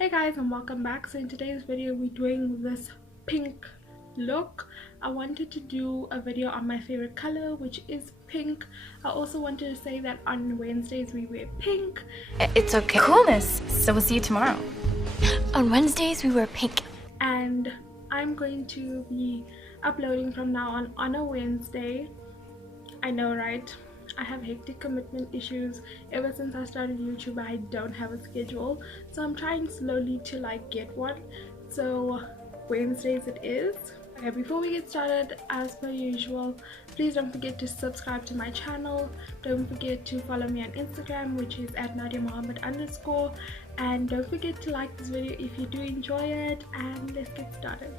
Hey guys, and welcome back. So in today's video we're doing this pink look. I wanted to do a video on my favorite color, which is pink. I also wanted to say that on Wednesdays we wear pink. It's okay. Coolness. So we'll see you tomorrow. On Wednesdays we wear pink. And I'm going to be uploading from now on a Wednesday. I know, right? I have hectic commitment issues. Ever since I started YouTube, I don't have a schedule, so I'm trying slowly to get one. So Wednesdays it is. Okay, before we get started, as per usual, please don't forget to subscribe to my channel. Don't forget to follow me on Instagram, which is at Nadia Mahomed _ and don't forget to like this video if you do enjoy it. And let's get started.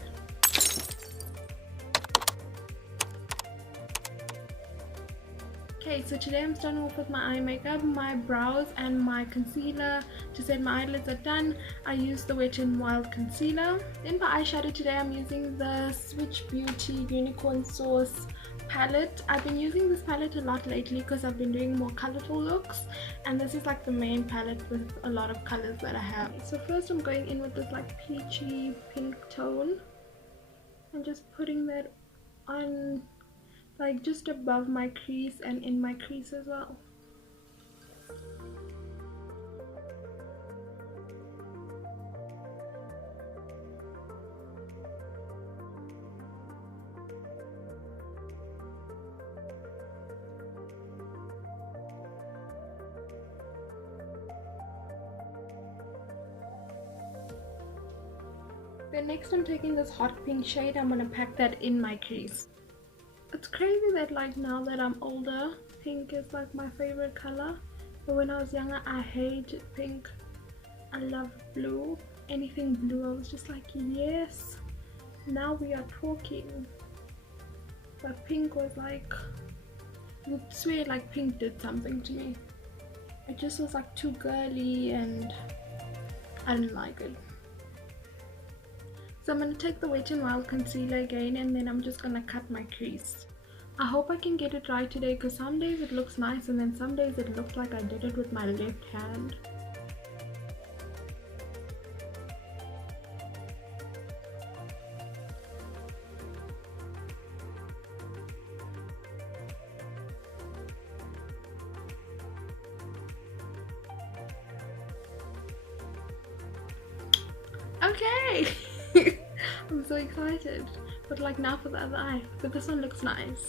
Okay, so today I'm starting off with my eye makeup. My brows and my concealer to set my eyelids are done. I used the WetnWild concealer. Then for eyeshadow today I'm using the Swiitch Beauty Unicorn Sauce palette. I've been using this palette a lot lately because I've been doing more colorful looks, and this is the main palette with a lot of colors that I have. So first I'm going in with this peachy pink tone and just putting that on just above my crease and in my crease as well. Then next I'm taking this hot pink shade. I'm gonna pack that in my crease. It's crazy that now that I'm older, pink is my favorite color. But when I was younger, I hated pink. I love blue. Anything blue, I was just yes. Now we are talking. But pink was you'd swear pink did something to me. It just was too girly and I didn't like it. So I'm going to take the WetnWild concealer again, and then I'm just going to cut my crease. I hope I can get it right today, because some days it looks nice and then some days it looks like I did it with my left hand. Okay! I'm so excited. But now for the other eye. But this one looks nice.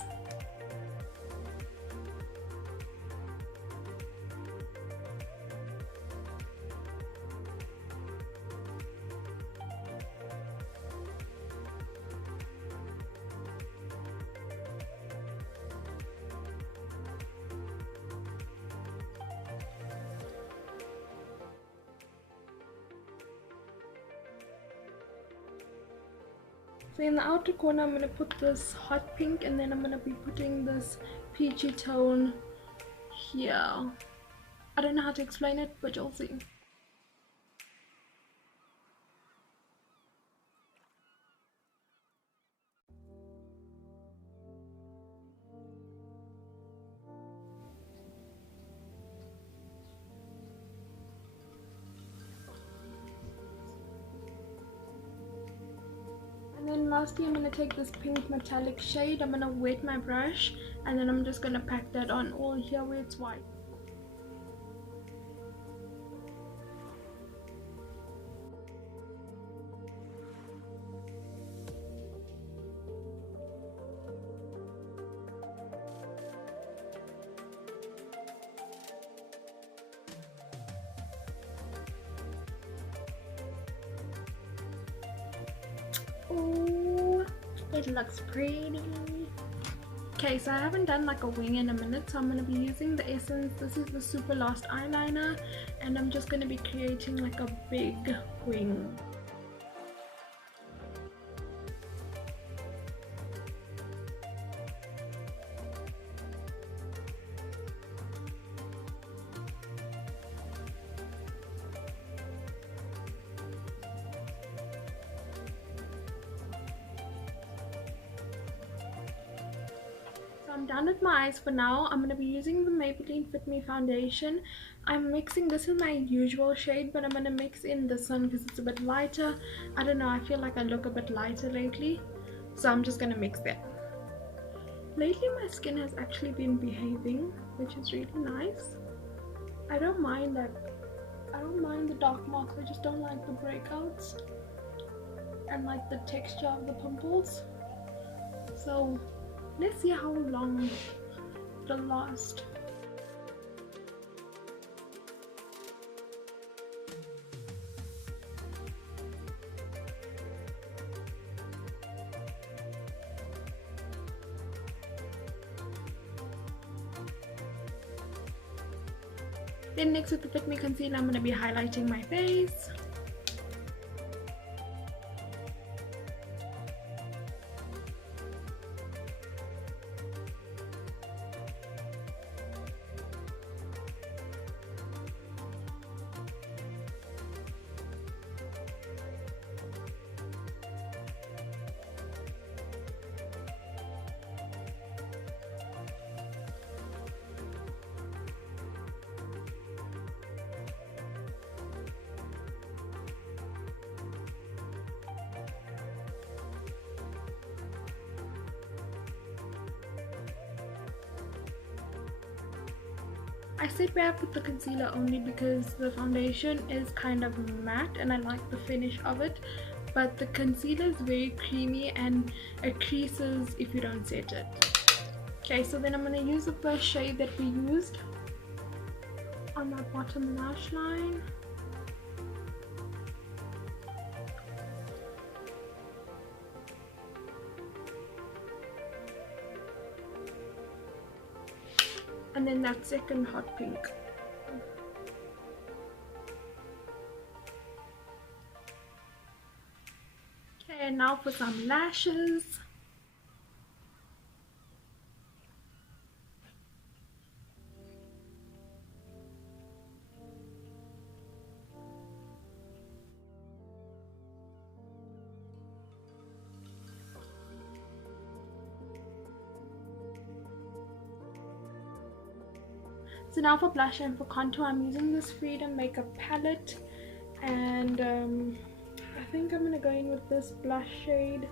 So in the outer corner I'm going to put this hot pink, and then I'm going to be putting this peachy tone here. I don't know how to explain it, but you'll see. And then lastly I'm going to take this pink metallic shade. I'm going to wet my brush, and then I'm just going to pack that on all here where it's white. Oh, it looks pretty. Okay, so I haven't done a wing in a minute, so I'm going to be using the Essence. This is the Super Lost eyeliner, and I'm just going to be creating a big wing. I'm done with my eyes for now. I'm going to be using the Maybelline Fit Me foundation. I'm mixing, this is my usual shade, but I'm gonna mix in this one because it's a bit lighter. I don't know, I feel like I look a bit lighter lately, so I'm just gonna mix that. Lately my skin has actually been behaving, which is really nice. I don't mind the dark marks, I just don't like the breakouts and like the texture of the pimples. So let's see how long it'll last. Then next with the Fit Me Concealer, I'm going to be highlighting my face. I said where I put the concealer only because the foundation is kind of matte and I like the finish of it, but the concealer is very creamy and it creases if you don't set it. Okay, so then I'm going to use the first shade that we used on my bottom lash line. And then that second hot pink. Okay, now for some lashes. So now for blush and for contour, I'm using this Freedom Makeup palette, and I think I'm going to go in with this blush shade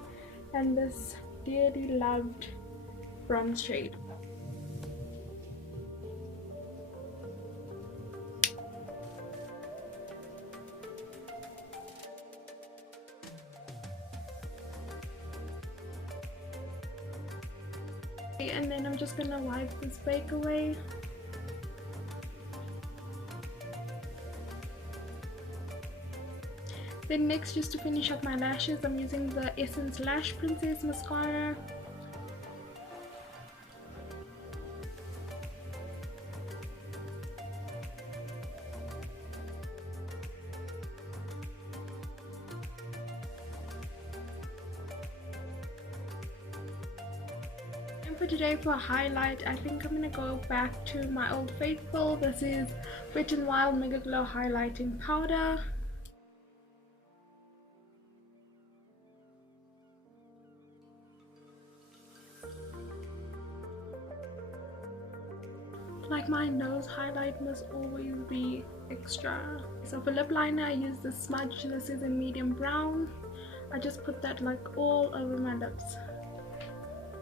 and this dearly loved bronze shade. And then I'm just going to wipe this bake away. Then next, just to finish up my lashes, I'm using the Essence Lash Princess Mascara. And for today, for a highlight, I think I'm going to go back to my old faithful. This is WetnWild Megaglow Highlighting Powder. Like my nose highlight must always be extra. So for lip liner, I use the Smudge. This is in medium brown. I just put that like all over my lips.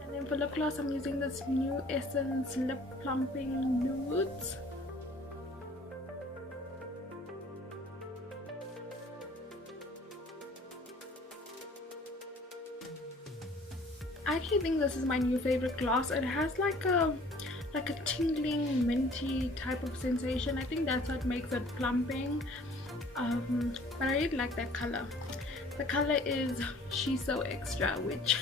And then for lip gloss, I'm using this new Essence Lip Plumping Nudes. I actually think this is my new favorite gloss. It has like a tingling minty type of sensation. I think that's what makes it plumping, but I really like that color. The color is She's So Extra, which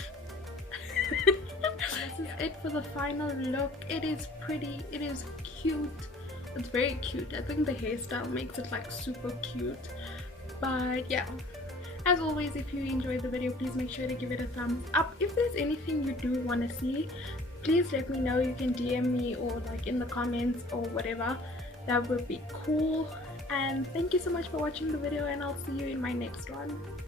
this is it for the final look. It is pretty, it is cute, it's very cute. I think the hairstyle makes it like super cute. But yeah, as always, if you enjoyed the video, please make sure to give it a thumbs up. If there's anything you do want to see, please let me know. You can DM me or like in the comments or whatever. That would be cool. And thank you so much for watching the video, and I'll see you in my next one.